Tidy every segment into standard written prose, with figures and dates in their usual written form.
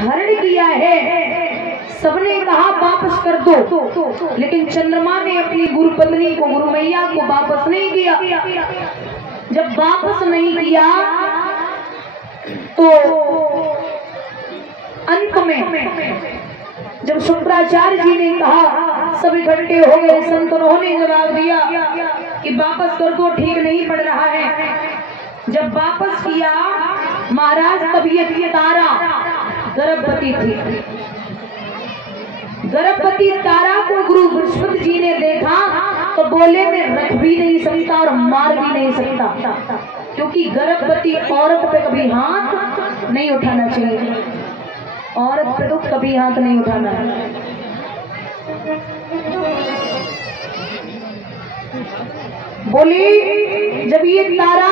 हरण किया है। सबने कहा वापस कर दो, लेकिन चंद्रमा ने अपनी गुरु पत्नी को, गुरु मैया को वापस नहीं किया। जब वापस नहीं किया तो अंत में जब शुक्राचार्य जी ने कहा, सब इकट्ठे हो गए, संतों ने जवाब दिया कि वापस कर दो, ठीक नहीं पड़ रहा है। जब वापस किया, महाराज तबीयत की तारा गर्भवती थी। गर्भवती तारा को गुरु बृहस्पति जी ने देखा तो बोले मैं रख भी नहीं सकता और मार भी नहीं सकता, क्योंकि गर्भवती औरत पे कभी हाथ नहीं उठाना चाहिए। औरत पे तो कभी हाथ नहीं उठाना है। बोली जब ये तारा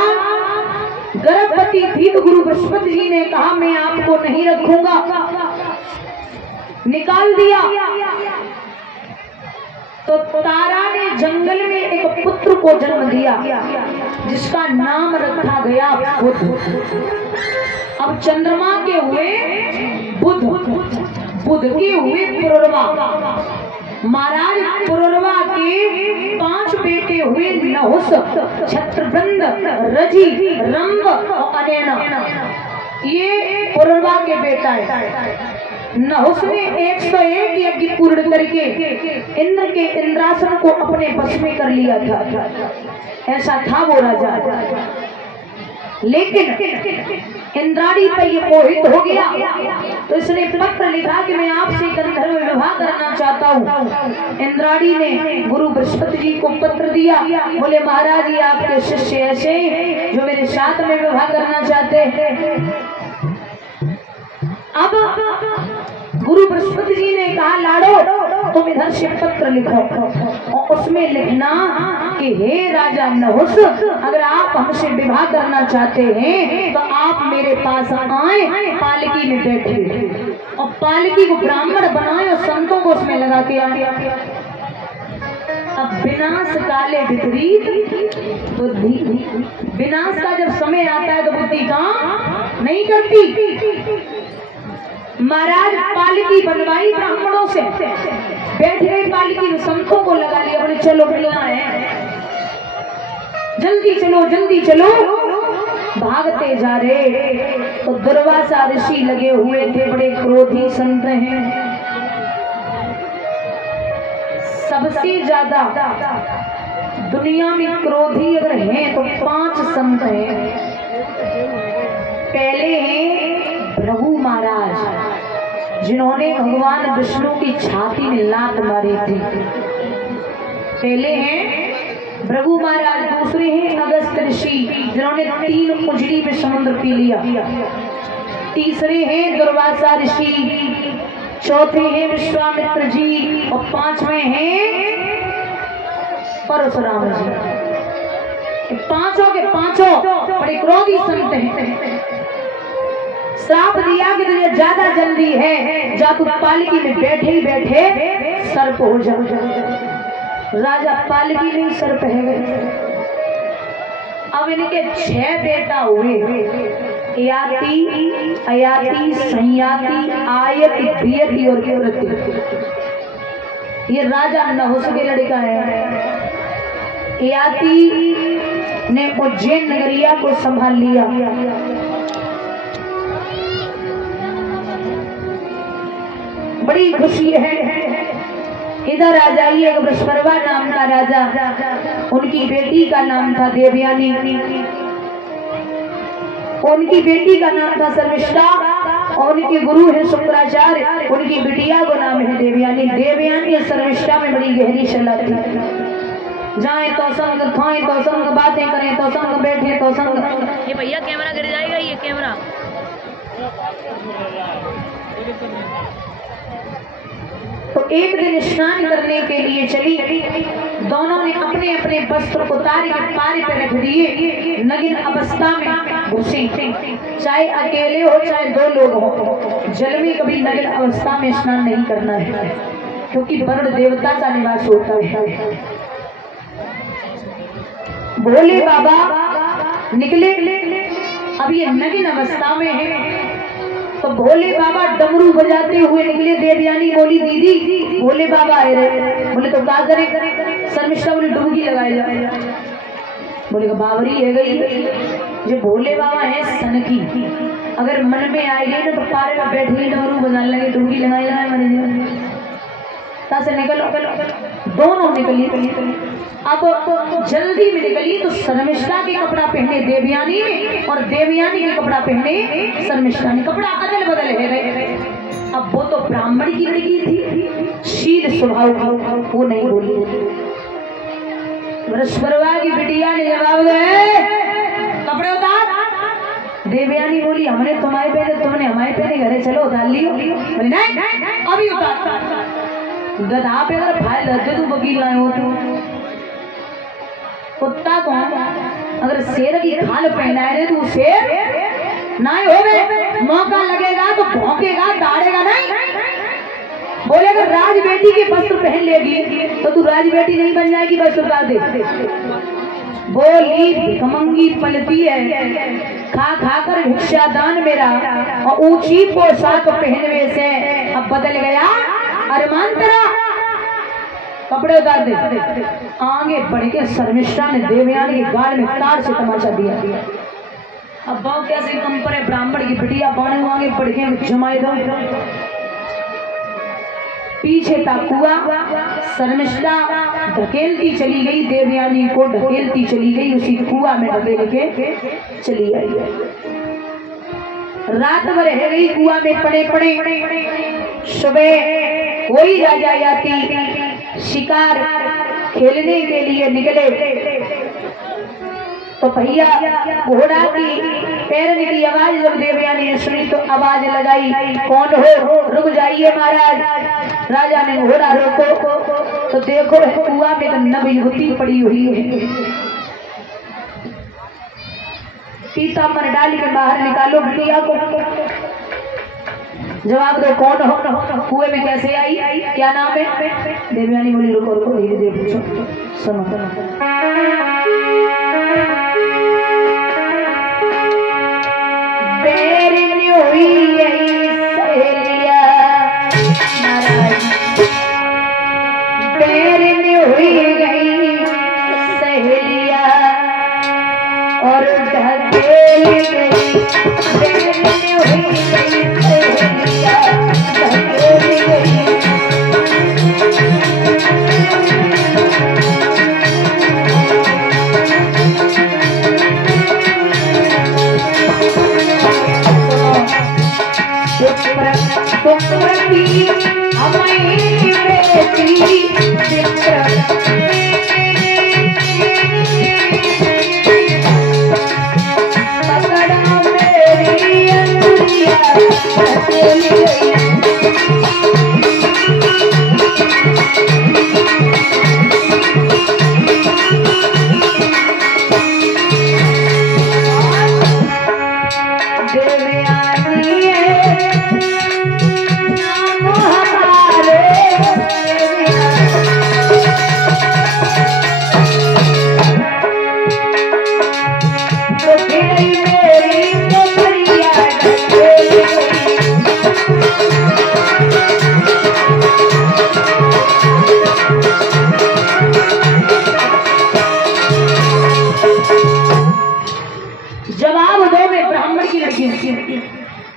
गर्भवती थी तो गुरु बृहस्पति जी ने कहा मैं आपको नहीं रखूंगा, निकाल दिया। तो तारा ने जंगल में एक पुत्र को जन्म दिया जिसका नाम रखा गया बुध। अब चंद्रमा के हुए बुध, बुध के हुए पुरुरवा। महाराज पुरुरवा के 5 बेटे हुए, नहुस, छत्रबंध, रजी, रंभ और अनैना। ये पुरुरवा के बेटा है। नहुस ने 101 यज्ञ पूर्ण करके इंद्र के इंद्रासन को अपने बस में कर लिया था। ऐसा था वो राजा। लेकिन इंद्राणी पर ये मोहित हो गया तो इसने पत्र लिखा कि मैं आपसे गंधर्व विवाह करना चाहता हूँ। इंद्राणी ने गुरु बृहस्पति जी को पत्र दिया, बोले महाराज ये आपके शिष्य ऐसे जो मेरे साथ में विवाह करना चाहते हैं। अब गुरु बृहस्पति जी ने कहा लाडो तुम इधर से पत्र लिखो और उसमें लिखना कि हे राजा नहुस, अगर आप हमसे विवाह करना चाहते हैं तो आप मेरे पास आए, पालकी में बैठे और पालकी को ब्राह्मण बनाए और संतों को उसमें लगा के आए। अब विनाश काले विपरीत बुद्धि, विनाश का जब समय आता है तो बुद्धि काम नहीं करती। महाराज पालकी बनवाई ब्राह्मणों से, बैठ गए पालकी में, संतों को लगा लिया, बोले चलो मिलना है, जल्दी चलो जल्दी चलो। भागते जा रहे तो दुर्वासा ऋषि लगे हुए थे, बड़े क्रोधी संत हैं। सबसे ज्यादा दुनिया में क्रोधी अगर हैं तो 5 संत हैं। पहले हैं भृगु महाराज जिन्होंने भगवान विष्णु की छाती में लात मारी थी। पहले हैं भृगु महाराज। दूसरे हैं अगस्त ऋषि जिन्होंने 3 उजड़ी में समुद्र पी लिया। तीसरे हैं दुर्वासा ऋषि। चौथे हैं विश्वामित्र जी और 5वें हैं परशुराम जी। पांचों के पांचों बड़े क्रोधी संत हैं। श्राप दिया कि तुझे ज्यादा जल्दी है, जा तू पालकी में बैठे ही बैठे सर्प हो जाओ। राजा पालकी नहीं सर्प है। अब इनके 6 बेटा हुए, याति, अयाति, संयाति, आयति, बियति और कृति। ये राजा नहुस के लड़का है। याति ने उज्जैन नगरिया को संभाल लिया। बड़ी खुशी है। इधर आ जाइए, वृषपर्वा नाम का राजा, उनकी बेटी का नाम था देवयानी, उनकी बेटी का नाम था शर्मिष्ठा और उनके गुरु है शुक्राचार्य, उनकी बिटिया को नाम है देवयानी। देवयानी और शर्मिष्ठा में बड़ी गहरी सलाह थी। जाए तो संग, खाएं तो संग, बातें करें तो संग, बैठे तो संग। ये भैया कैमरा गिर जाएगा, ये कैमरा। तो एक दिन स्नान करने के लिए चली। दोनों ने अपने अपने वस्त्र उतार के पारे पे रख दिए। नग्न अवस्था में घुसी, चाहे अकेले हो चाहे 2 लोग हो, जल में कभी नग्न अवस्था में स्नान नहीं करना है, क्योंकि वरुण देवता का निवास होता है। भोले बाबा निकले। अब ये नग्न अवस्था में है। तो भोले बाबा डमरू बजाते हुए निकले। देवयानी बोली दीदी भोले बाबा आए रहे। बोले तो क्या करे? शर्मिष्ठा बोली डुबकी लगाई जाए। बोले बावरी है गई जो भोले बाबा है सन की, अगर मन में आएगी ना तो पारे में बैठ गई डमरू बजाने लगे, डुबकी लगाई जाए मन से निकलो। दोनों निकली। अब जल्दी में निकली तो शर्मिष्ठा के कपड़ा पहने देवयानी ने और देवयानी के कपड़ा पहने शर्मिष्ठा ने। कपड़ा अदल बदल है गए। अब वो तो ब्राह्मण की लड़की थी, शील स्वभाव की, वो नहीं बोली। वृषभरवा की बिटिया ने जवाब दिया कपड़े उतार। देवयानी बोली हमने तुम्हारे पहने, तुमने हमारे पहने, घरे चलो उतार लियो। बोली नहीं अभी उतार। गधा पे अगर फाइल रहते तू वकील लाए हो तू कुत्ता कौन? अगर शेर की खाल पहनाए तू शेर ना हो गए, मौका लगेगा तो भौंकेगा, दाड़ेगा नहीं। बोले अगर राज बेटी के वस्त्र पहन लेगी तो तू राज बेटी नहीं बन जाएगी, बस उतार दे। बोली भिखमंगी पलती है, खा खा कर भिक्षा दान मेरा, और ऊंची पोशाक पहनवे से अब बदल गया अरमान तेरा। कपड़े उतार दे। आगे बढ़ के शर्मिष्ठा ने देवयानी के गाल में तार से तमाचा दिया। अब बाव कैसे कम पर ब्राह्मण की बिटिया बाणे आगे बढ़ के जमाए दो। पीछे ताकुआ शर्मिष्ठा ढकेलती चली गई, देवयानी को ढकेलती चली गई, उसी कुआ में ढकेल के चली आई। रात भर रह गई कुआ में पड़े पड़े। सुबह वही राजा याती शिकार खेलने के लिए निकले तो भैया घोड़ा की पैरने की आवाज जब देवयानी ने सुनी तो आवाज लगाई कौन हो? रुक जाइए महाराज। राजा ने घोड़ा रोको तो देखो कुआ में तो नवयुवती पड़ी हुई है। पीताम्बर डाल के बाहर निकालो बिटिया को। जवाब दो कौन हो? कुएं में कैसे आई? क्या नाम है? देवयानी बोली रुको रुको धीरे धीरे पूछो, सुनो। और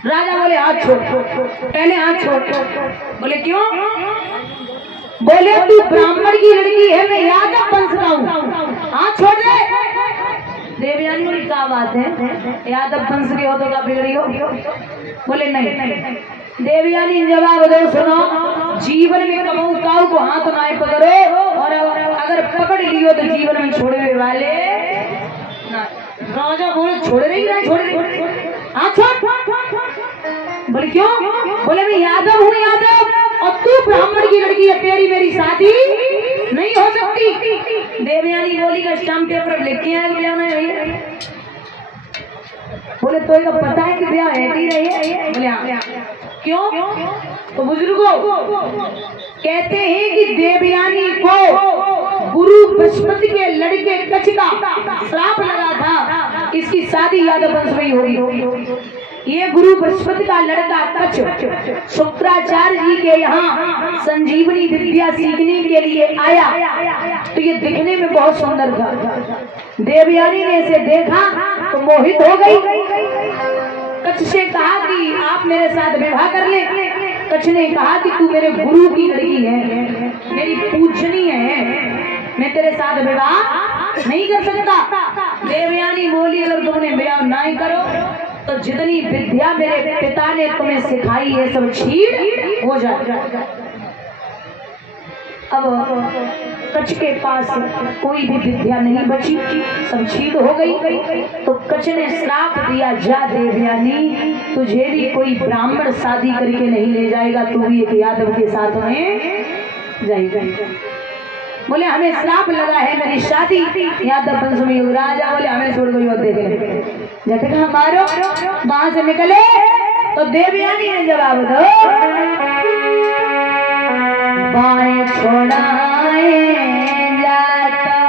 राजा बोले हाथ छोड़। पहले हाथ छोड़। बोले क्यों? बोले तू ब्राह्मण की लड़की है, मैं यादव वंश का हूँ, हाथ छोड़ दे। देवयानी बोली क्या बात है, यादव वंश के हो तो क्या बिगड़ी हो? बोले नहीं। देवयानी जवाब दो सुनो, जीवन में कबहू काऊ को हाथ ना पकड़ो, और अगर पकड़ लियो तो जीवन में छोड़ने वाले ना। राजा बोले छोड़ रही नहीं, छोड़ रही हाथ छोड़। बोले क्यों? बोले मैं यादव हूँ, यादव, और तू ब्राह्मण की लड़की है, तेरी मेरी शादी नहीं हो सकती। देवयानी बोली का स्टाम्प पेपर लिख के आया। बोले तो इनको पता है कि ब्याह है कि नहीं है? बोले हाँ। क्यों? तो बुजुर्गों कहते हैं कि देवयानी को गुरु बृहस्पति के लड़के कच का श्राप लगा था, इसकी शादी यादव वंश में ही होगी। ये गुरु बृहस्पति का लड़का कच्छ शुक्राचार्य जी के यहाँ संजीवनी विद्या सीखने के लिए आया। तो ये दिखने में बहुत सुंदर था। देवयानी ने इसे देखा तो मोहित हो गई। कच्छ से कहा कि आप मेरे साथ विवाह कर ले। कच्छ ने कहा कि तू मेरे गुरु की लड़की है, मेरी पूजनीय है, मैं तेरे साथ विवाह नहीं कर सकता। देवयानी बोली अगर तुमने विवाह नहीं करो तो जितनी विद्या मेरे पिता ने तुम्हें सिखाई है सब छीन हो जाए। अब कच्छ के पास कोई भी विद्या नहीं बची, सब छीन हो गई। तो कच्छ ने श्राप दिया, जा देवयानी तुझे भी कोई ब्राह्मण शादी करके नहीं ले जाएगा, तू भी एक यादव के साथ में जाएगा। बोले हमें श्राप लगा है मेरी शादी यादव वंश में युवराज। बोले हमें छोड़ गई देख झटका मारो, वहां से निकले। तो देवयानी ने जवाब दो, बाएं छोड़ाए जाता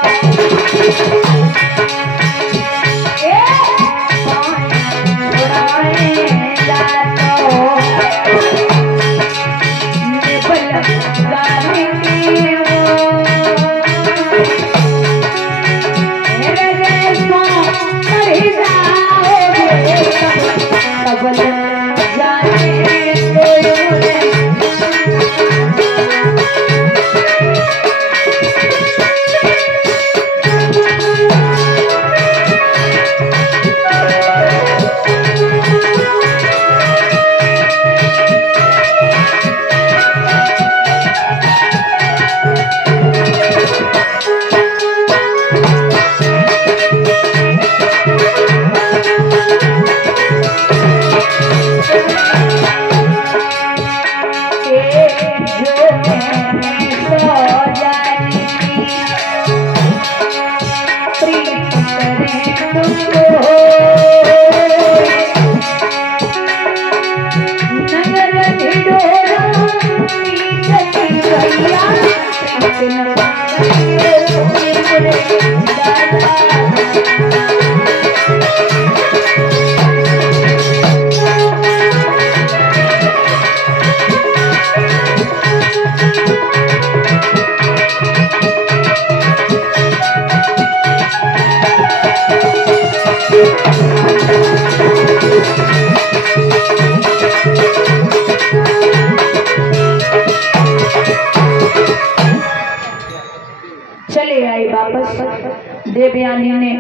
देवयानी ने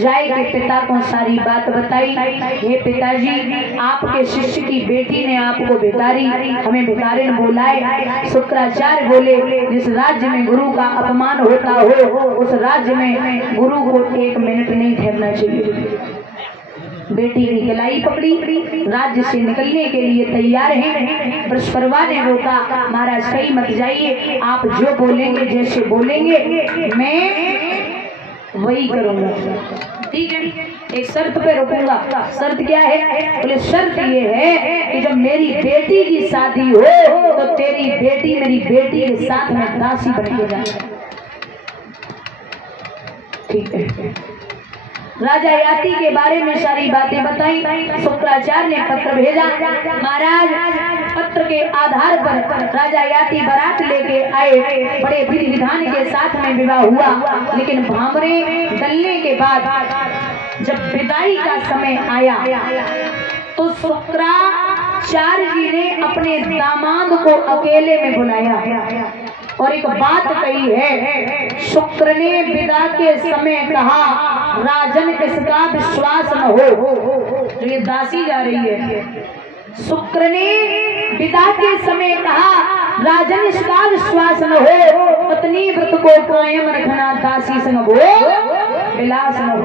जाय के पिता को सारी बात बताई। हे पिताजी, आपके शिष्य की बेटी ने आपको भिखारी हमें भिखारी ने बुलाए। शुक्राचार्य बोले जिस राज्य में गुरु का अपमान होता हो उस राज्य में गुरु को 1 मिनट नहीं ठहरना चाहिए। बेटी की गलाई पकड़ी, राज्य से निकलने के लिए तैयार हैं। बृहस्पति ने रोका, महाराज कहीं मत जाइए, आप जो बोलेंगे जैसे बोलेंगे मैं वही करूंगा। ठीक है, एक शर्त पे रुकूंगा। शर्त क्या है? बोले शर्त ये है कि जब मेरी बेटी की शादी हो तो तेरी बेटी मेरी बेटी के साथ में दासी बन के जाए। ठीक है। राजा याति के बारे में सारी बातें बताई। शुक्राचार्य ने पत्र भेजा। महाराज पत्र के आधार पर राजा याति बारात लेके आए। बड़े विधि विधान के साथ में विवाह हुआ। लेकिन भांवरे डलने के बाद जब विदाई का समय आया तो शुक्राचार्य जी ने अपने दामाद को अकेले में बुलाया और एक बात कही है। शुक्र ने विदा के समय कहा, राजन इसका विश्वास न हो। ये दासी जा रही है। शुक्र ने विदा के समय कहा, राजन इसका विश्वास न हो, पत्नी व्रत को कायम रखना, दासी संग हो विलास न हो।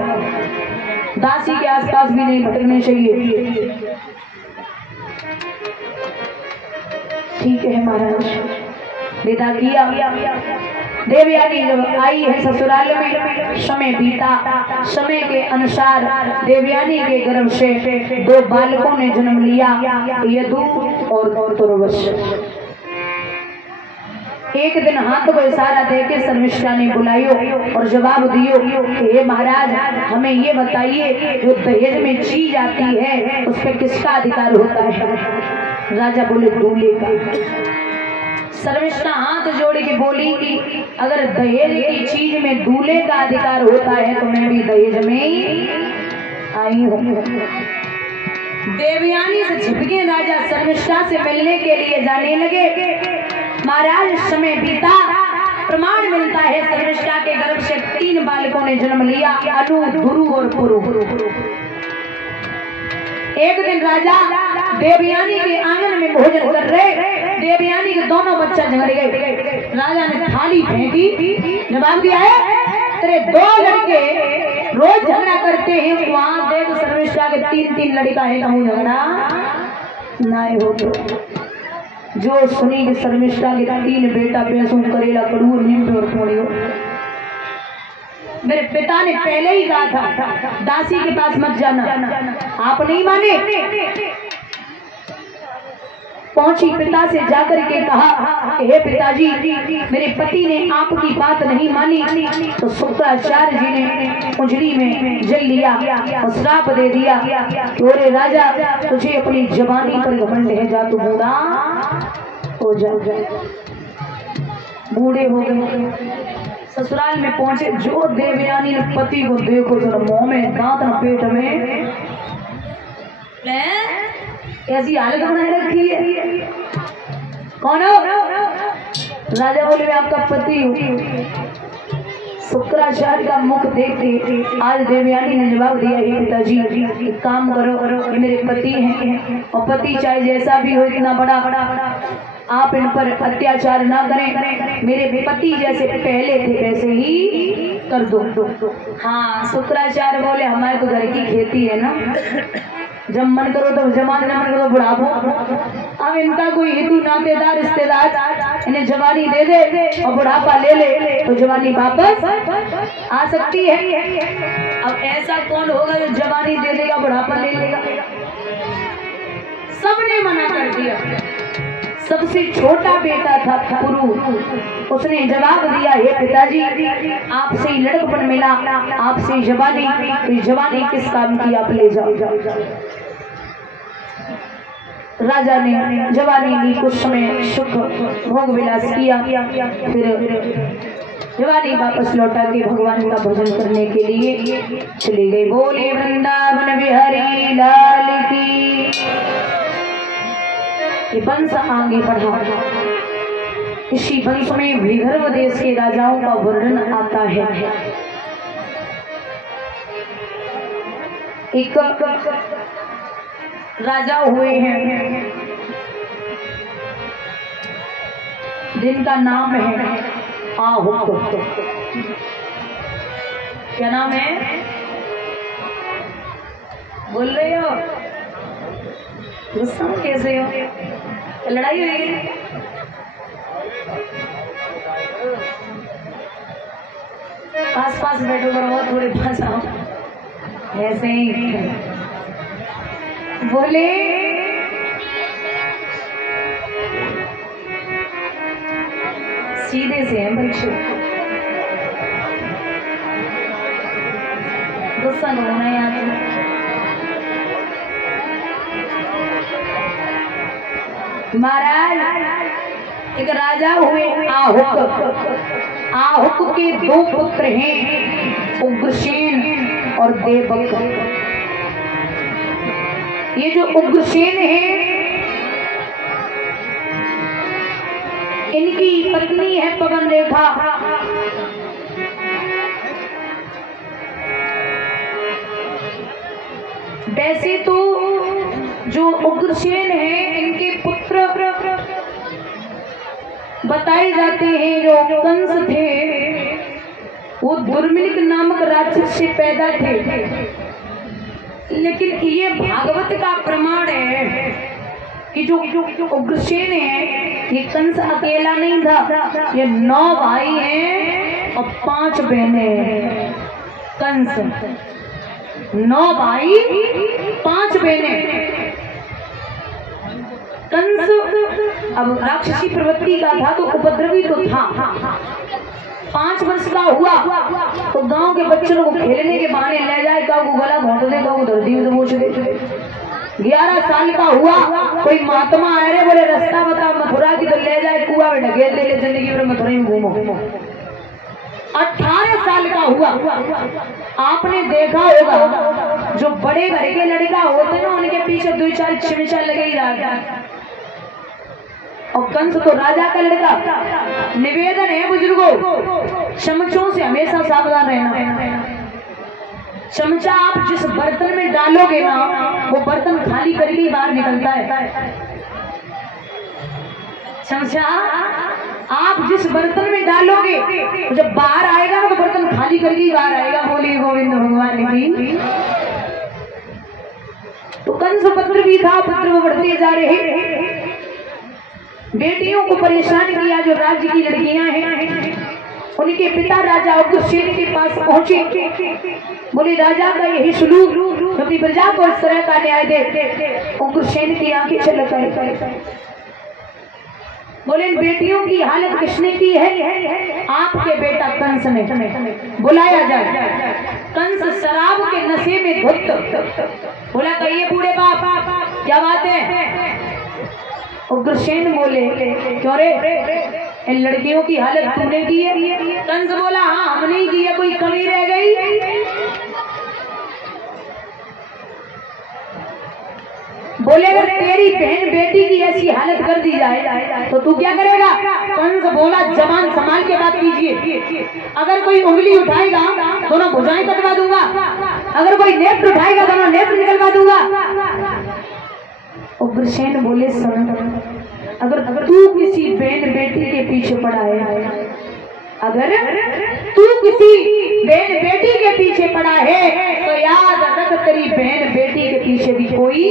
दासी के आसपास भी नहीं भटकने चाहिए। ठीक है महाराज, विदा किया। देवयानी जब आई है ससुराल में, समय बीता। समय के अनुसार देवयानी के गर्भ से 2 बालकों ने जन्म लिया, यदु और तुर्वश। एक दिन हाथ को इशारा देके शर्मिष्ठा ने बुलायो और जवाब दियो कि हे महाराज, हमें ये बताइए जो दहेज में चीज आती है उस पर किसका अधिकार होता है? राजा बोले दूल्हे का। शर्मिष्ठा हाथ जोड़ के बोली कि अगर दहेज की चीज में दूल्हे का अधिकार होता है तो मैं भी दहेज में ही आई हूँ। देवयानी से छिपके राजा शर्मिष्ठा से मिलने के लिए जाने लगे। महाराज समय बीता, प्रमाण मिलता है शर्मिष्ठा के गर्भ से 3 बालकों ने जन्म लिया, अनु, ध्रुव और पुरु। एक दिन राजा देवयानी के आंगन में भोजन कर रहे, देवयानी के दोनों बच्चा झगड़ गए। राजा ने थाली फेंकी, जवाब दिया है तेरे 2 लड़के रोज झगड़ा करते हैं, वहां देख शर्मिष्ठा के 3 लड़का है, कहूँ झगड़ा नहीं हो। जो सुनी कि शर्मिष्ठा के 3 बेटा पैसों करेला कड़ूर नींबू और थोड़ी। मेरे पिता ने पहले ही कहा था दासी के पास मत जाना, आप नहीं माने। पहुंची पिता से जाकर के कहा हे पिताजी, मेरे पति ने आपकी बात नहीं मानी तो शुक्राचार्य जी ने उंजली में जल लिया और श्राप दे दिया कि ओरे राजा, तुझे अपनी जवानी पर घमंड है, जा तू बूढ़ा हो जा। बूढ़े हो गए, ससुराल में पहुंचे। जो देवयानी ने पति को देखो जरा मुंह में दांत न पेट में, ऐसी हालत बनाए रखी है। कौन हो? राजा बोले मैं आपका पति हूँ। शुक्राचार्य का मुख देखते आज देवयानी ने जवाब दिया हे पिताजी, एक काम करो, ये मेरे पति हैं और पति चाहे जैसा भी हो इतना बड़ा, आप इन पर अत्याचार ना करें, मेरे पति जैसे पहले थे वैसे ही कर दो। हाँ, शुक्राचार्य बोले हमारे तो घर की खेती है ना, जब मन करो तो जवान, न मन करो बुढ़ापो। अब इनका कोई हितू नातेदार रिश्तेदार इन्हें जवानी दे दे और बुढ़ापा ले ले तो जवानी वापस आ सकती है। अब ऐसा कौन होगा जो जवानी दे देगा बुढ़ापा ले लेगा? सबने मना कर दिया। सबसे छोटा बेटा था पुरु, उसने जवाब दिया हे पिताजी, आपसे ही लड़कपन मिला, आपसे जवानी, तो जवानी किस काम की, आप ले जाओ। राजा ने जवानी ली, कुछ समय सुख भोग विलास किया, फिर जवानी वापस लौटा के भगवान का भजन करने के लिए चली गई। बोले वृंदावन बिहारी लाल की। ये वंश आगे बढ़ा। इसी वंश में विदर्भ देश के राजाओं का वर्णन आता है। एक राजा हुए हैं जिनका नाम है आहुक। क्या नाम है? बोल रहे हो? गुस्सा कैसे हो? लड़ाई हुई? आस पास बैठो करो, थोड़े पास आओ। ऐसे ही बोले सीधे से हैं बच्चों, गुस्सा नहीं होना यार। महाराज एक राजा हुए आहुक। आहुक के 2 पुत्र हैं, उग्रसेन और देवक। ये जो उग्रसेन है इनकी पत्नी है पवन रेखा। वैसे तो जो उग्रसेन है इनके पुत्र बताए जाते हैं जो कंस थे वो दुर्मिलिक नामक राक्षस से पैदा थे, लेकिन ये भागवत का प्रमाण है कि जो उग्रसेन है ये कंस अकेला नहीं था, ये 9 भाई हैं और 5 बहनें हैं। कंस 9 भाई 5 बहनें। कंस अब राक्षसी प्रवृत्ति का था तो उपद्रवी तो था। 5 वर्ष का हुआ तो गांव के बच्चों को खेलने के बहाने ले जाए, का गला घोंट दे, का धरती में दबोच दे। 11 साल का हुआ कोई महात्मा आए रे, बोले रास्ता बता मथुरा की, तो ले जाए कुआं में ढकेल दे, जिंदगी भर मथुरा में घूमो। 18 साल का हुआ, आपने देखा होगा जो बड़े घर के लड़का होते ना उनके पीछे 2-4 चिमचा लगे ही जाता है। और कंस तो राजा का लड़का। निवेदन है बुजुर्गों, चमचों से हमेशा सावधान रहना। चमचा आप जिस बर्तन में डालोगे ना वो बर्तन खाली करके ही बाहर निकलता है। चमचा आप जिस बर्तन में डालोगे जब बाहर आएगा तो बर्तन खाली करके ही बाहर आएगा। बोलिए गोविंद भगवान की। तो कंस पत्र भी था, पत्र वो बढ़ते जा रहे। बेटियों को परेशान किया, जो राज्य की लड़कियां हैं। उनके पिता राजा उग्रसेन के पास पहुंचे, बोले राजा का यही सुलूक, अपनी प्रजा को इस तरह का न्याय दे। उग्रसेन की आंखें छलक आई, बोले बेटियों की हालत किसने की है? आपके बेटा कंस ने। बुलाया जाए। कंस शराब के नशे में धुत। बोला कहिए बूढ़े बाप क्या बात है? उग्रसेन बोले क्यों रे, इन लड़कियों की हालत तूने की है? कंस बोला हाँ हमने की है, कोई कमी रह गई? बोले अगर तेरी बहन बेटी की ऐसी हालत कर दी जाए तो तू क्या करेगा? कंस बोला जबान संभाल के बात कीजिए। अगर कोई उंगली उठाएगा दोनों भुजाएं कटवा दूंगा, अगर कोई नेत्र उठाएगा दोनों नेत्र निकलवा दूंगा। उग्रसेन बोले सुन, अगर तू किसी बहन बेटी के पीछे पड़ा है, अगर तू किसी बहन बेटी के पीछे पड़ा है तो याद रख तेरी बहन बेटी के पीछे भी कोई।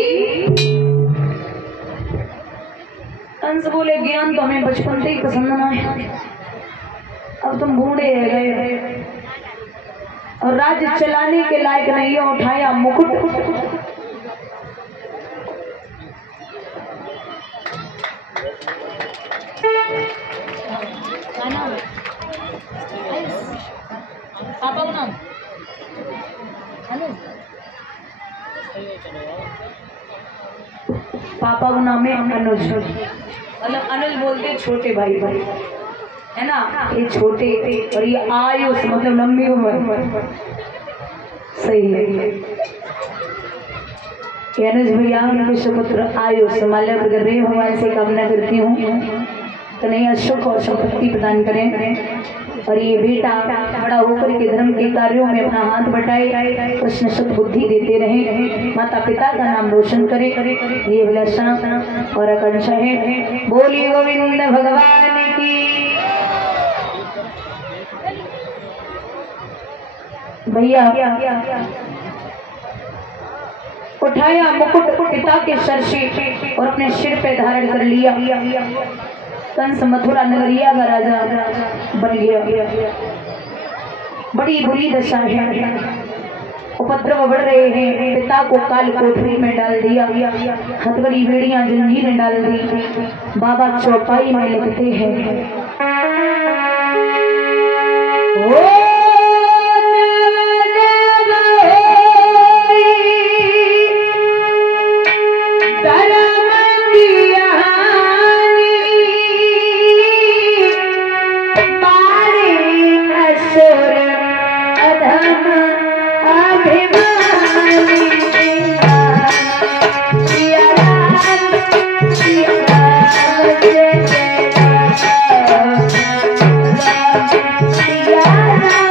कंस बोले ज्ञान तो हमें बचपन से ही पसंद ना है, अब तुम बूढ़े गए और राज्य चलाने के लायक नहीं हो। उठाया मुकुट, पापा का नाम पापा का नाम है अनुज, मतलब अनुज बोलते छोटे भाई है ना, ये छोटे और ये आयुष मतलब लंबी उम्र। सही है अनुज भैया, उनके सुपुत्र आयुष माल्या रे भगवान से कामना करती हूँ कन्हैया सुख और संपत्ति प्रदान करें, और ये बेटा बड़ा होकर के धर्म के कार्यों में अपना हाथ बटाए, कृष्ण सद्बुद्धि देते रहे, माता पिता का नाम रोशन करे, ये अभिलाषा और आकांक्षा है। बोलिए गोविंद भगवान की। भैया उठाया मुकुट पिता के सर से और अपने सिर पे धारण कर लिया। कंस मथुरा नगरिया का राजा बन गया। बड़ी बुरी दशा है, उपद्रव बढ़ रहे हैं। पिता को काल कोठरी में डाल दिया, हथकड़ी बेड़ियां जंजीर में डाल दी। बाबा चौपाई में लिखते हैं Yeah.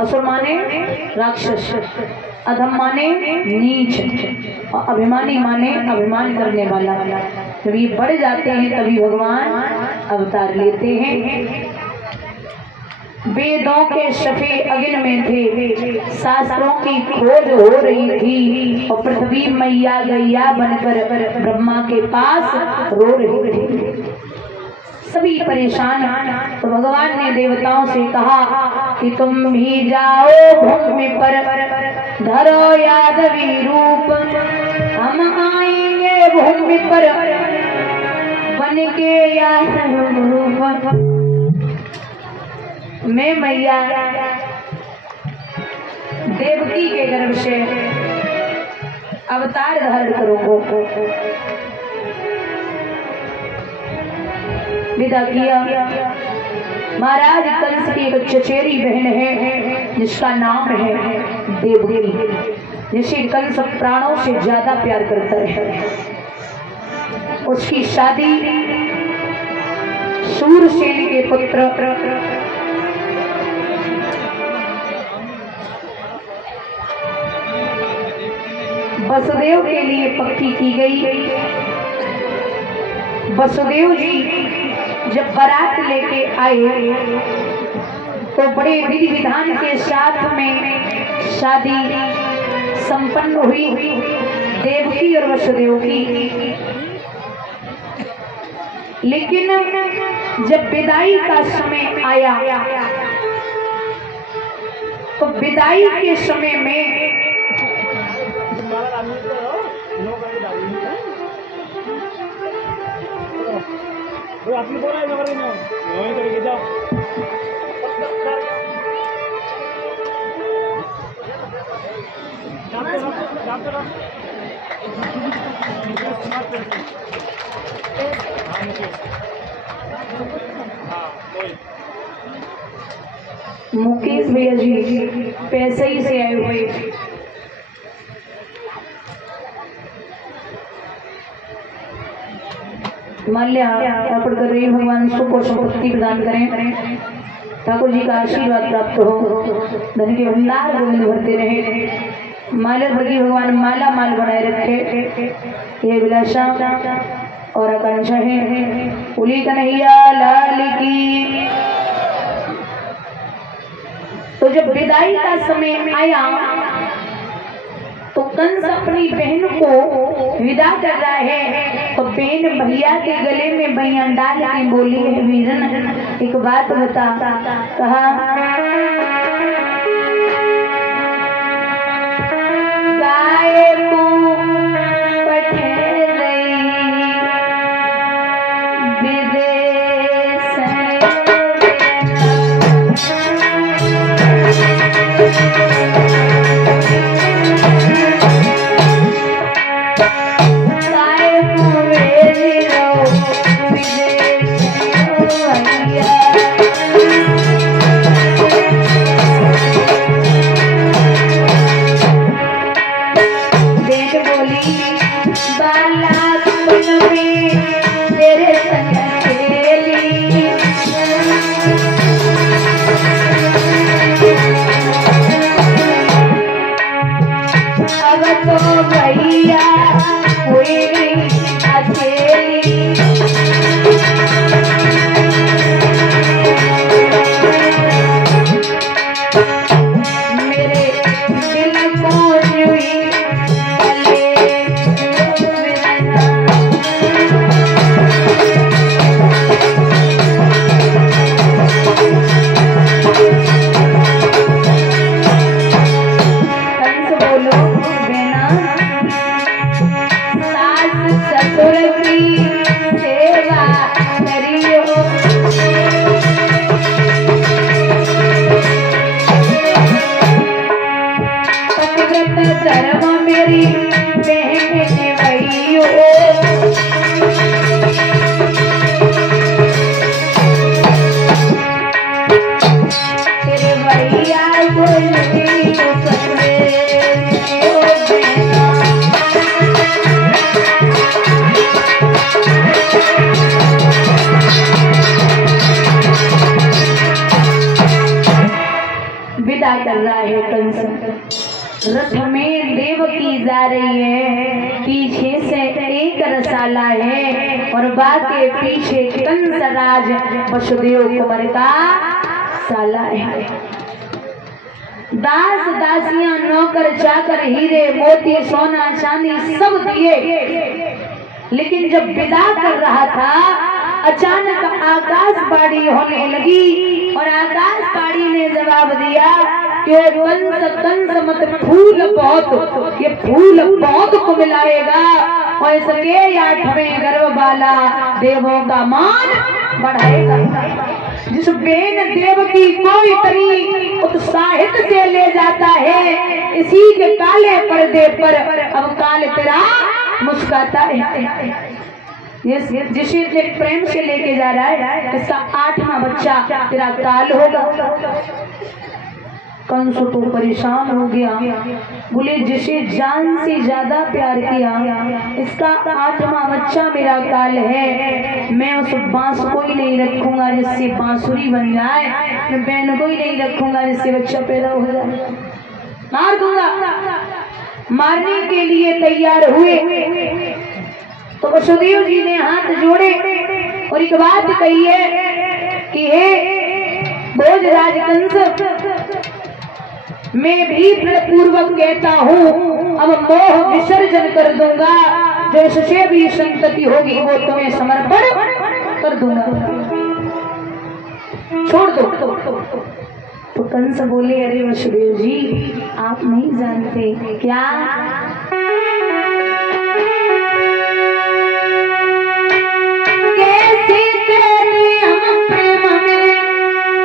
असुर माने राक्षस, अधम माने नीच, और अभिमानी माने अभिमान करने वाला। जब ये बढ़ जाते हैं तभी भगवान अवतार लेते हैं। वेदों के शफे अगिन में थे, शास्त्रों की खोज हो रही थी, और पृथ्वी मैया गैया बनकर ब्रह्मा के पास रो रही थी। सभी परेशान। तो भगवान ने देवताओं से कहा कि तुम भी जाओ भूमि पर, धरो यादवी रूप, हम आएंगे भूमि पर बन के यादव रूप। मैं मैया देवकी के गर्भ से अवतार धारण करूंगा। विदा किया। महाराज कंस की एक चचेरी बहन है जिसका नाम है देवकी, जिसे कंस प्राणों से ज्यादा प्यार करता है। उसकी शादी शूरसेन के पुत्र वसुदेव के लिए पक्की की गई। वसुदेव जी जब बारात लेके आए तो बड़े विधि विधान के साथ में शादी संपन्न हुई देवकी और वसुदेव की। लेकिन जब विदाई का समय आया तो विदाई के समय में आपने बोला है करके जाओ। मुकेश भैया जी पैसे ही से आए हुए। माल्य अर्पण कर रही, भगवान सुख और संपत्ति प्रदान करें, ठाकुर जी का आशीर्वाद प्राप्त हो, धन के भंडार गोविंद भरते रहे, माला भगी भगवान माला माल बनाए रखे। ये विलासा और आकांक्षा है। पुली कन्हैया लाल की। तो जब विदाई का समय आया तो कंस अपनी बहन को विदा कर रहा है, तो बहन भैया के गले में भैया डाल के बोली है, वीरन एक बात बता। कहा गाय को पठे रही विदेश विदा कर रहा है कंस। रथ में देवकी जा रही है, पीछे से एक रसाला है और बाकी पीछे कंस राज वसुदेव कुमार का साला है। दास दासियां नौकर चाकर हीरे मोती सोना चांदी सब दिए, लेकिन जब विदा कर रहा था अचानक आकाशवाणी होने लगी और आकाशवाणी ने जवाब दिया कि कंस कंस मत फूल बहुत, ये फूल बहुत को मिलाएगा और इसके 8वें गर्भ वाला देवों का मान बढ़ाएगा। जिस बेन देव की कोई तरी उत्साहित से ले जाता है, इसी के काले पर्दे पर अब काल तेरा मुस्कुराता है। जिसे प्रेम से लेके जा रहा है, इसका 8वां बच्चा तेरा काल होगा। कंस तो परेशान हो गया, बोले जिसे जान से ज्यादा प्यार किया, इसका 8वां बच्चा मेरा काल है। मैं उस बांस को ही नहीं रखूंगा जिससे बांसुरी बन जाए, मैं बहन को ही नहीं रखूंगा जिससे बच्चा पैदा हो जाए, मार दूंगा। मारने के लिए तैयार हुए तो वसुदेव जी ने हाथ जोड़े और एक बात कही है कि हे भोजराज कंस, मैं भी पूर्वक कहता हूँ अब मोह विसर्जन कर दूंगा, जो इससे भी संतति होगी वो तुम्हें समर्पण कर दूंगा, छोड़ दो। तो कंस बोले अरे वसुदेव जी आप नहीं जानते क्या, कैसे तेरे हम प्रेम में,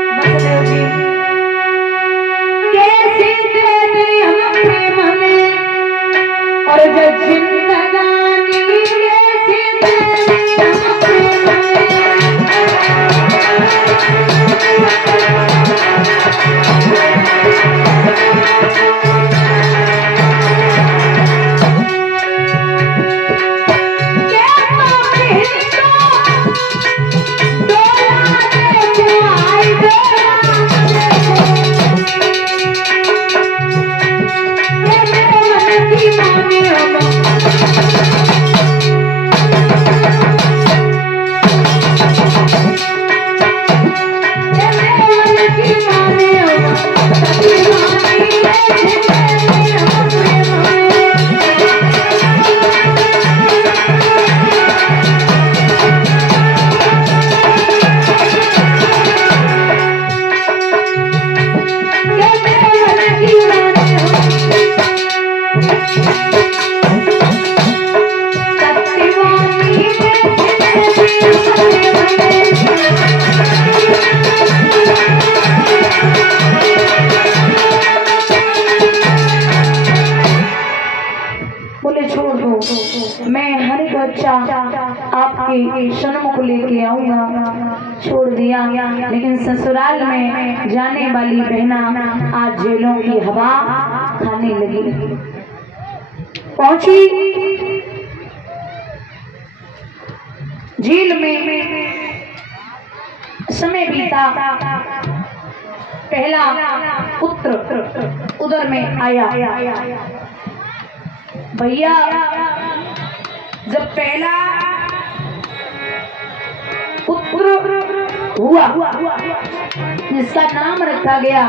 वसुदेव जी कैसे तेरे हम प्रेम में और जब जिंदगानी कैसे तेरे हम प्रेम आपके सन्मुख लेके आऊंगा। छोड़ दिया, लेकिन ससुराल में जाने वाली बहना आज जेलों की हवा खाने लगी। पहुंची जेल में, समय बीता, पहला पुत्र उधर में आया। भैया जब पहला पुत्र हुआ जिसका नाम रखा गया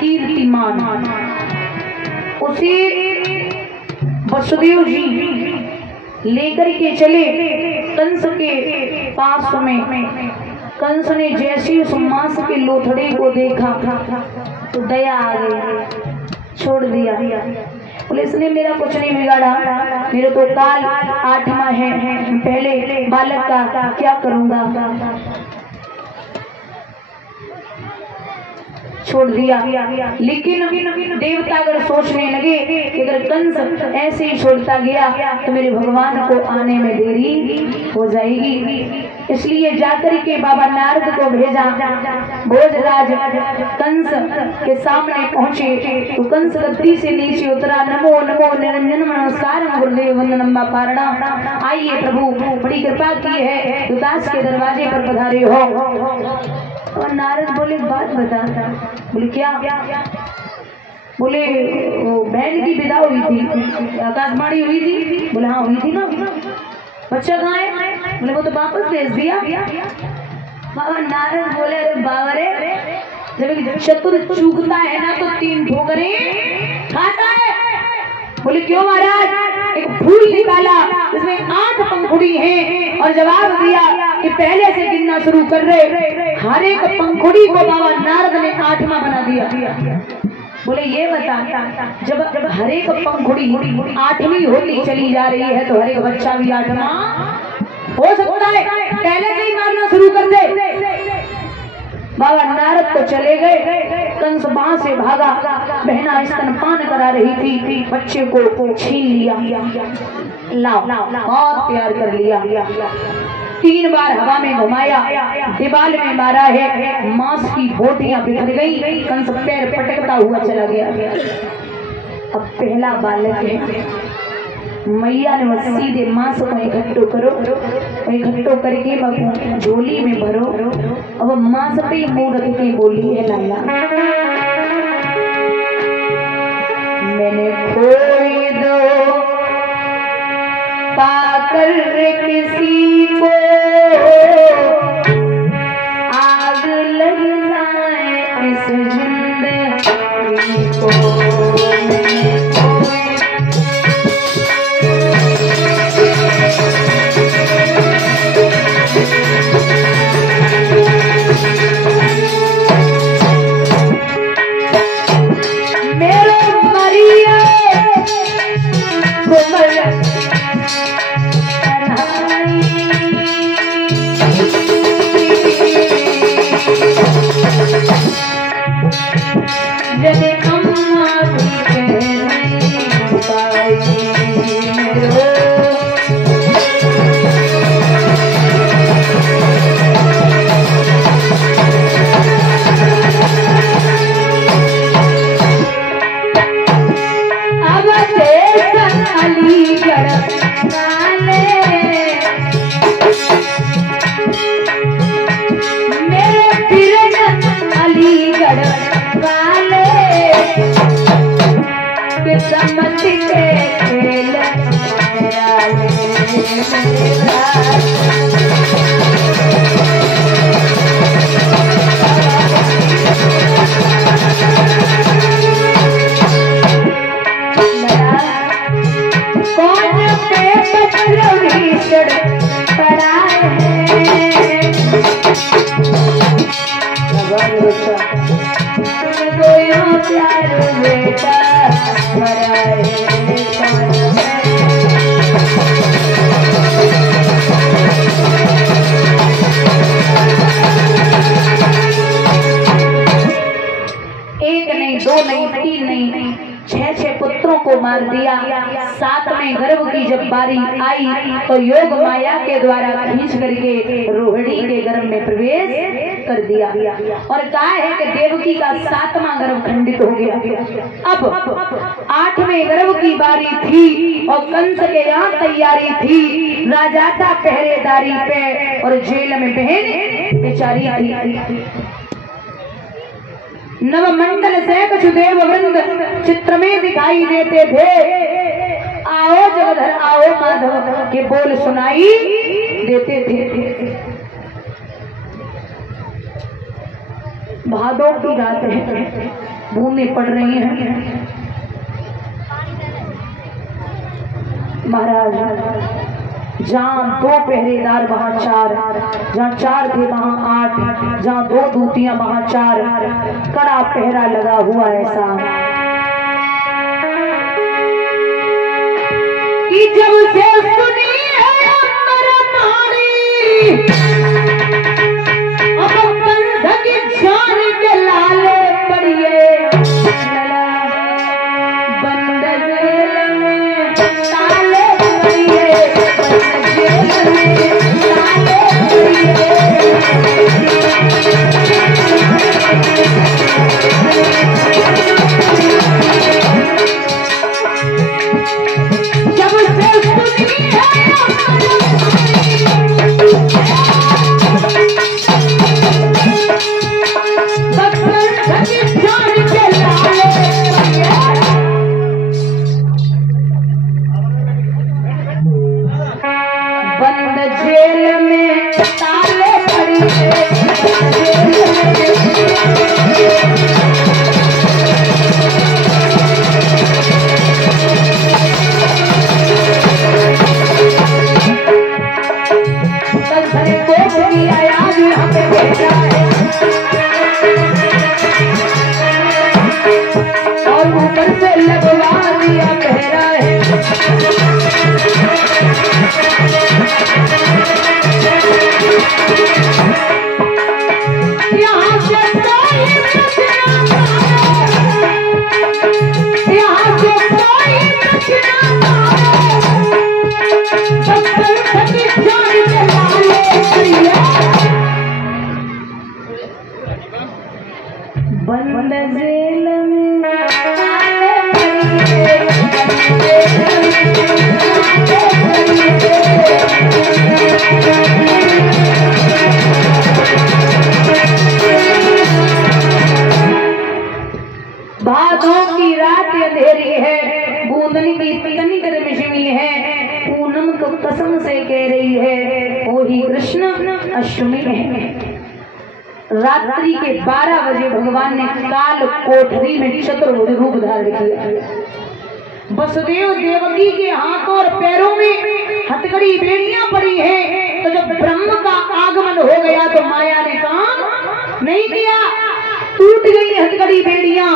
कीर्तिमान, उसे वसुदेव जी लेकर के चले कंस के पास में। कंस ने जैसे उस मांस के लोथड़े को देखा तो दया आ गई, छोड़ दिया। पुलिस ने मेरा कुछ नहीं बिगाड़ा, मेरे तो काल 8वां है, पहले बालक का क्या करूंगा, छोड़ दिया। लेकिन देवता अगर सोचने लगे कि अगर कंस ऐसे ही छोड़ता गया तो मेरे भगवान को आने में देरी हो जाएगी, इसलिए जाकर के बाबा नारद को भेजा। भोजराज कंस के सामने पहुंचे तो कंस गद्दी से नीचे उतरा। नमो नमो निरंजन नमस्कार गुरुदेव वंदनम पारणा। आइए प्रभु, बड़ी कृपा की है, दास के दरवाजे पर पधारे हो। और नारद बोले बात बता। बोले क्या? बोले वो बहन की विदा हुई थी, आकाशवाणी हुई थी। बोले हाँ हुई थी ना। बच्चा कहाँ है? बोले वो तो वापस भेज दिया। बाबा नारद बोले अरे बाबा रे, जब चतुर चूकता है ना तो 3 ठोकरें खाता है। बोले क्यों महाराज? एक फूल निकाला जिसमें 8 पंखुड़ी हैं और जवाब दिया कि पहले से गिनना शुरू कर रहे। हर एक पंखुड़ी को बाबा नारद ने 8वां बना दिया। बोले ये बता, जब हर एक पंखुड़ी 8वीं होती चली जा रही है तो हर एक बच्चा भी 8वां हो सकता है, पहले से ही मारना शुरू कर दे। बाबा नारद तो चले गए। कंस वहां से भागा। बहना स्तनपान करा रही थी, बच्चे को छीन लिया, लाओ बहुत प्यार कर लिया। 3 बार हवा में घुमाया, दीवार में मारा है, मांस की बोटियां बिखर गई। कंस पैर पटकता हुआ चला गया। अब पहला बालक है, मैया ने सीधे मांस को इकट्ठो करो, इकट्ठो करके बाबू झोली में भरो। अब मांस पे मुंह रख के बोली है लाला, मैंने खोई दो पाकर किसी को आग लग जाए इस जिंदगी को। मार दिया। 7वें गर्भ की जब बारी आई तो योग माया के द्वारा खींच करके रोहिणी के गर्भ में प्रवेश कर दिया और कहा है कि देवकी का 7वां गर्भ खंडित हो गया। अब 8वें गर्भ की बारी थी और कंस के यहाँ तैयारी थी। राजा था पहरेदारी पे और जेल में बहन बेचारी आई। नवमंडल से कुछ देव वृंद चित्र में दिखाई देते थे। आओ जगधर आओ माधव के बोल सुनाई देते थे। भादों की रात है, बूंदें पड़ रही हैं। महाराज जहाँ 2 पहरेदार वहाँ 4, जहाँ 4 थे वहाँ 8, जहाँ 2 दूतियां वहाँ 4, कड़ा पहरा लगा हुआ ऐसा कि जब से सुनी है मरनाड़ी अब कंस की जान के लाले पड़िए बंद जेल में ताले पड़िए। जब से सुनी है भादों की रात अंधेरी है, बूंदनी की तनिक रश्मि है, पूनम तो कसम से कह रही है वही कृष्ण अष्टमी है। रात्रि के 12 बजे भगवान ने काल कोठरी में चतुर्भुज रूप धारण किया। वसुदेव देवकी के हाथों और पैरों में हथकड़ी बेड़ियां पड़ी हैं, तो जब ब्रह्म का आगमन हो गया तो माया ने काम नहीं किया, टूट गई हथकड़ी बेड़ियां,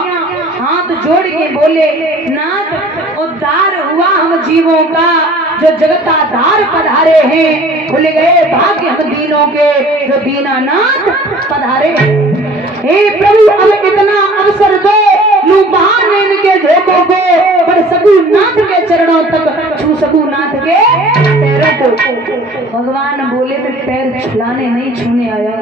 हाथ जोड़ के बोले नाथ उद्धार हुआ हम जीवों का, जो जगताधार पधारे हैं, खुल गए भाग्य हम दीनों के, जो दीनानाथ पधारे। हे प्रभु अब इतना अवसर दो, लू बहान इनके झोंकों को, पर सकुनाथ के चरणों तक छू सकुनाथ के पैरों को। भगवान बोले मैं पैर छुलाने नहीं छूने आया,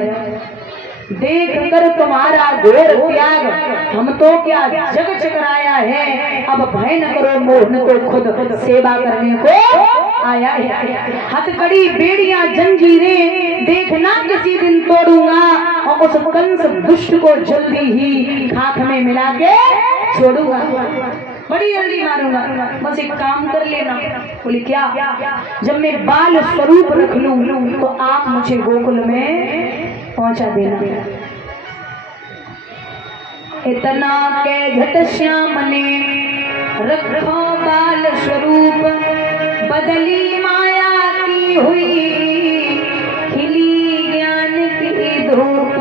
देख कर तुम्हारा घोर त्याग हम तो क्या जग चकराया है, अब भय न करो मोहन तो खुद सेवा करने को आया है। हथकड़ी बेड़ियां जंजीरें देखना किसी दिन तोड़ूंगा, और उस कंस दुष्ट को जल्दी ही खाक में मिला के छोड़ूंगा, बड़ी जल्दी मारूंगा, बस एक काम कर लेना। बोले क्या? जब मैं बाल स्वरूप रख लूं तो आप मुझे गोकुल में पहुंचा देना। इतना के घट श्याम ने रखो बाल स्वरूप, बदली माया की हुई खिली ज्ञान की धूप।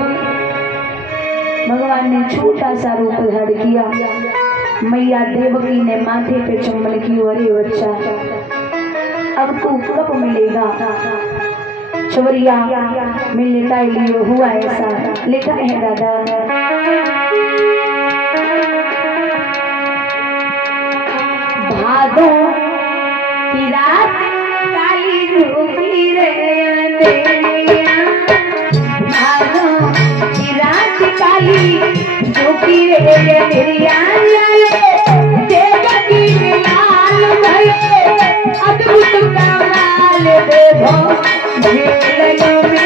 भगवान ने छोटा सा रूप धारण किया, मैया देवकी ने माथे पे चुम्बन की, अरे बच्चा अब तू कब मिलेगा? छवरिया मिलने का लिए हुआ ऐसा लिखा है दादा। भादों की रात काली धूपी रे, भादों की रात काली धूपी रे, देवकी लाल भये अद्भुत कमाल देखो झेलनों में।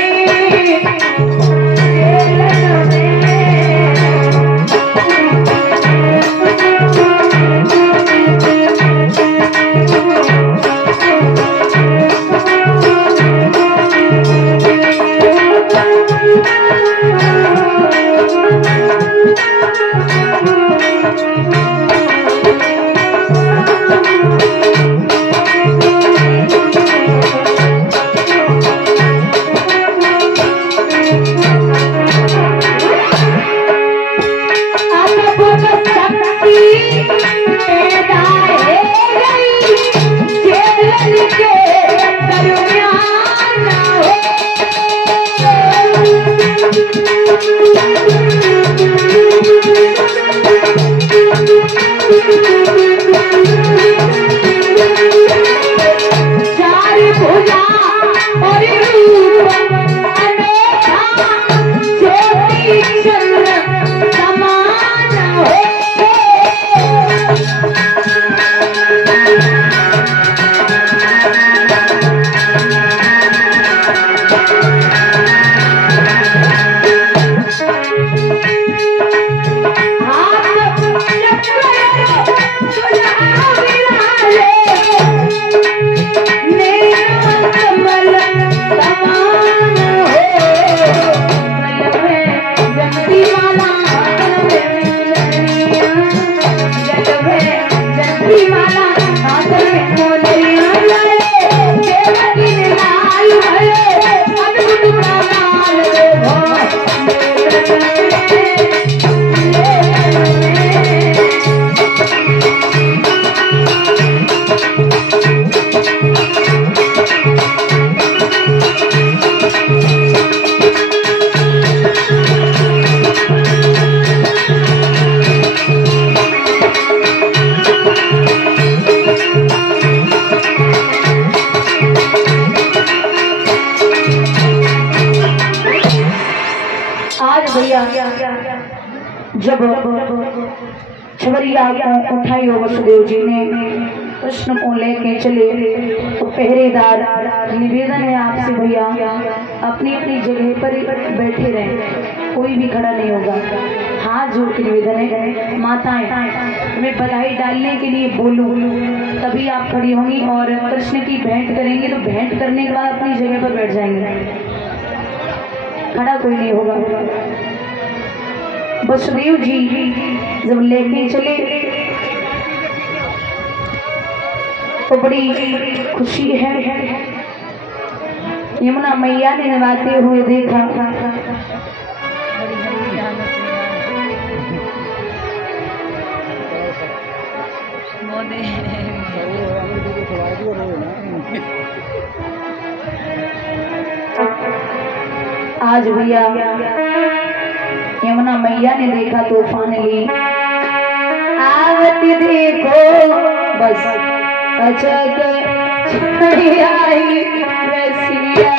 छवरिया को उठाई वसुदेव जी ने कृष्ण को लेके चले। तो पहरेदार निवेदन है आपसे भैया अपनी अपनी जगह पर बैठे रहे, कोई भी खड़ा नहीं होगा। हाथ जोड़ के निवेदन है, माताएं मैं बधाई डालने के लिए बोलूं तभी आप खड़ी होंगी और कृष्ण की भेंट करेंगे। तो भेंट करने के बाद अपनी जगह पर बैठ जाएंगे, खड़ा कोई नहीं होगा। वसुदेव जी जब लेके चले तो बड़ी खुशी है। यमुना मैया ने नवाते हुए देखा आज भैया यमुना मैया ने देखा तो फाइनली आवत देखो बस अचक छड़ी आई रसिया।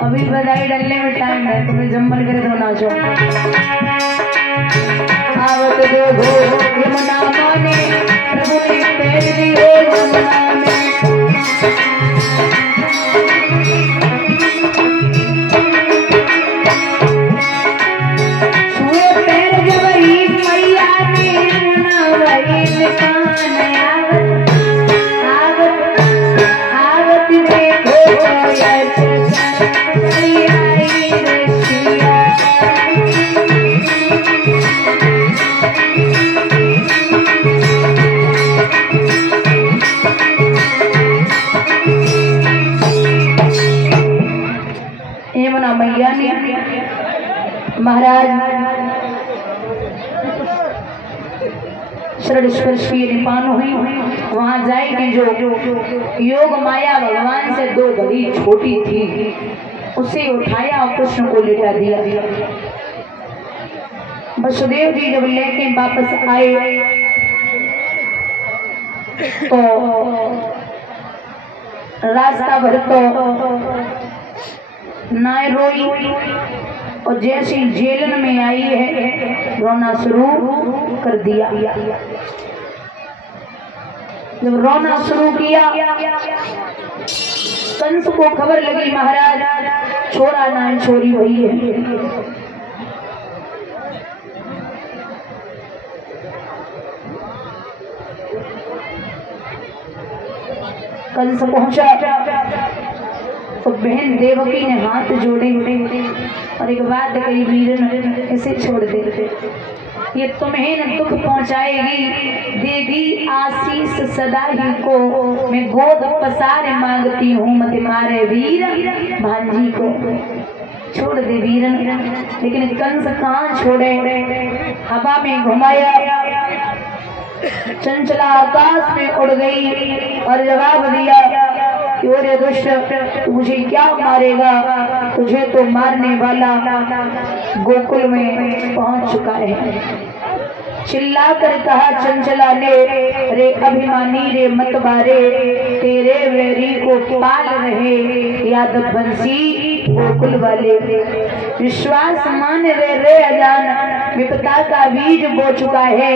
अभी बधाई डालने में टाइम है, तुम्हें जम्मन करे तो नाचो। आवत देखो यमुना माने प्रभु ने पैर दिए यमुना में। छुए पैर जब ही मैया ने यमुना वही निशान। आवत आवत देखो यमुना मैया ने महाराज शरण स्पर्श की निपान हुई। वहां जाए कि जो योग माया भगवान से 2 घड़ी छोटी थी उसे उठाया और कृष्ण को लेटा दिया। वसुदेव जी जब लेके वापस आए तो रास्ता भर तो नाय रोई और जैसे जेलन में आई है रोना शुरू कर दिया। जब रोना शुरू किया कंस को खबर लगी महाराज छोरा नाय छोरी वही है। कंस पहुंचा तो बहन देवकी ने हाथ जोड़े और एक बात कही वीरन इसे छोड़ दे, ये तुम्हें न दुख पहुंचाएगी, देगी आशीष सदा ही को। मैं गोद पसार मांगती हूँ मत मारे वीर भांजी को। छोड़ दे वीरन। लेकिन कंस कहाँ छोड़े, हवा में घुमाया, चंचला आकाश में उड़ गई और जवाब दिया कि ओरे दुष्ट मुझे क्या मारेगा, तुझे तो मारने वाला गोकुल में पहुंच चुका है। चिल्लाकर कहा चंचला ने, रे अभिमानी रे मतवारे, तेरे वैरी को पाल रहे यादव बंसी गोकुल वाले। विश्वास मान रे अजान, विपता का बीज बो चुका है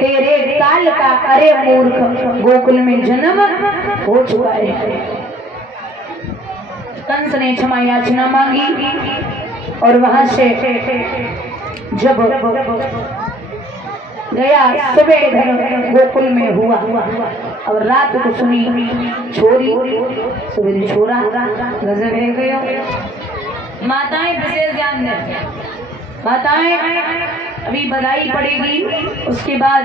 तेरे काल का। अरे मूर्ख गोकुल में जन्म हो चुका है। कंस ने क्षमा याचना मांगी और वहां से जब गया सुबह गोकुल में हुआ। अब रात को सुनी छोरी, सुबह छोरा गजब है गयो। माताएं विशेष ध्यान दें, माताएं अभी बधाई पड़ेगी, उसके बाद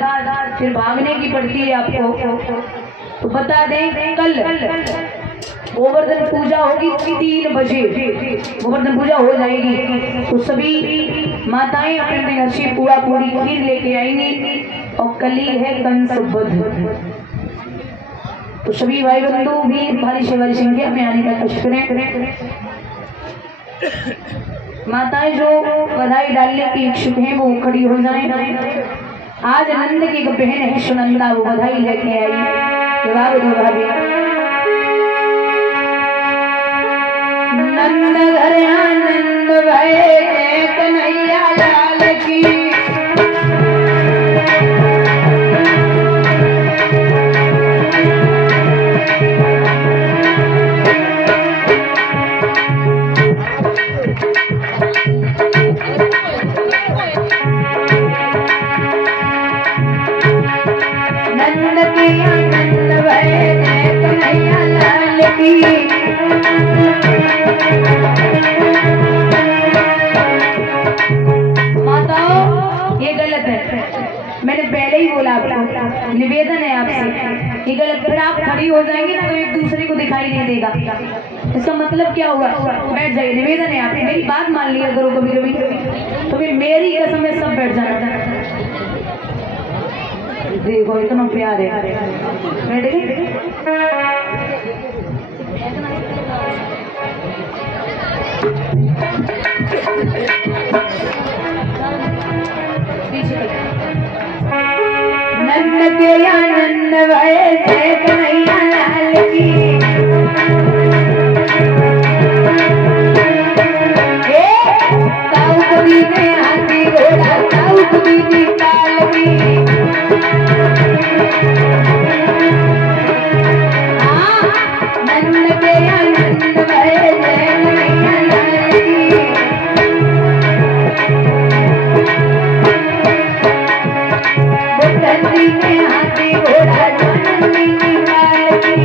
फिर भागने की पड़ती है आपको। तो बता दें कल गोवर्धन पूजा होगी 3 बजे, गोवर्धन पूजा हो जाएगी। तो सभी माताएं अपने अपने घर से पूरा पूरी खीर लेके आएंगी और कल ही है कंस वध। तो सभी भाई बंधु भी भारी से भारी संख्या में आने का कष्ट करें। माताएं जो बधाई डालने की इच्छुक हैं वो खड़ी हो जाएं। आज नंद की एक बहन है सुनंदा, वो बधाई लेके आई। जवाब दो भाभी। नंद घर आनंद भये कन्हैया लाल की। मैंने पहले ही बोला आपको, निवेदन है आपसे, ये गलत। फिर आप खड़ी हो जाएंगे ना तो एक दूसरे को दिखाई नहीं देगा, इसका मतलब क्या हुआ? बैठ जाइए, निवेदन है आपकी, मेरी बात मान लिया करो कभी कभी, तो फिर मेरी कसम में सब बैठ जाना। देखो इतना प्यार है, बैठ गए। नंद के आनंद भये कन्हैया लाल की। ताऊ कभी ने हाथी घोड़ा, ताऊ कभी ने काल की। नंद के आनंद भये कन्हैया लाल की। बुद्धि ने हाथी घोड़ा, जननी की काल की।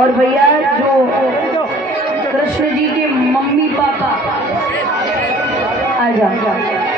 और भैया जो कृष्ण जी के मम्मी पापा आ जाओ।